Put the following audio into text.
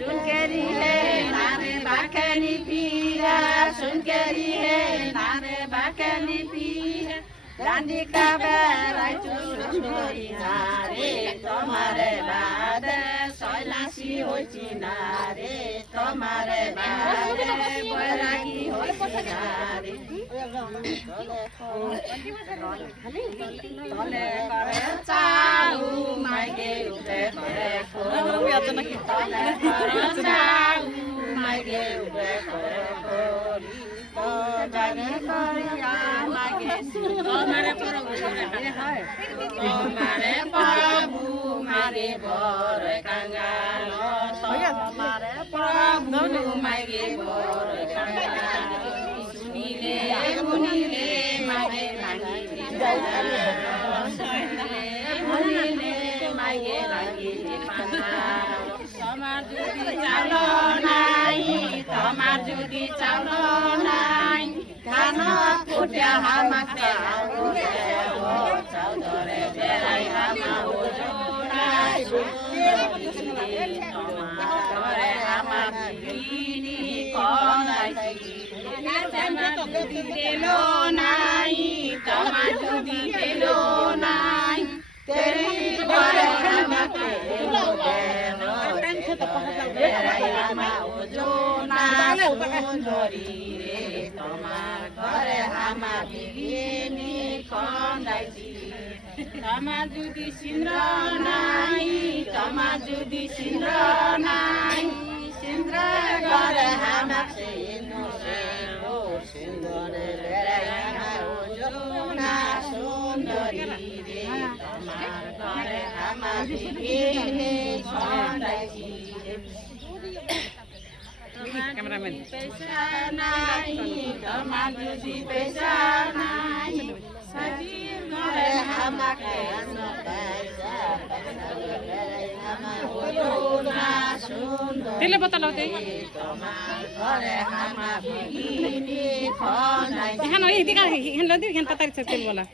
सुनकेरी है नारे बाकनी पीरा सुनकेरी है नारे बाकनी पीरा डांडी का बेराई चुरी नारे तुम्हारे बाद सैलासी होइछि नारे तुम्हारे बाद बैरागी होइछि नारे तले करे चाउ मागे उठे करे को तले करे चाउ मागे उठे करे को जाने करिया मागे तुम्हारे प्रभु मारे बर कंगाल तुम्हारे प्रभु मागे बर कंगाल सुनिले मुनिले मागे लागी मुनिले मागे लागी তোমার যদি চাল নাই তোমার যদি চাল নাই ধান ফুটে হামাকে চাউদরে বেড়াই হামা ওজনাই তোমার ঘরে হামা বিনি কনাইছি তোমার যদি দিল নাই তোমার যদি দিল নাই তেরি ঘরে হামাকে তোমার ঘরে হামা বিঘিনি খন্দাইছি তোমার যদি সিন্দ্র নাই তোমার যদি সিন্দ্র নাই সিন্দ্র ঘরে হামা সুন্দরে সুন্দরী রে তোমার ঘরে হামা বিঘিনি খন্দাইছি cameraman पैसा नहीं তোমার যদি पैसा नहीं सजीव घरे हमके पैसा तेले बतालो ते তোমার ঘরে হামা বিঘিনি খনাই এখানে ওই দিকে এখানে লদি এখানে তাড়াতাড়ি তেল বলা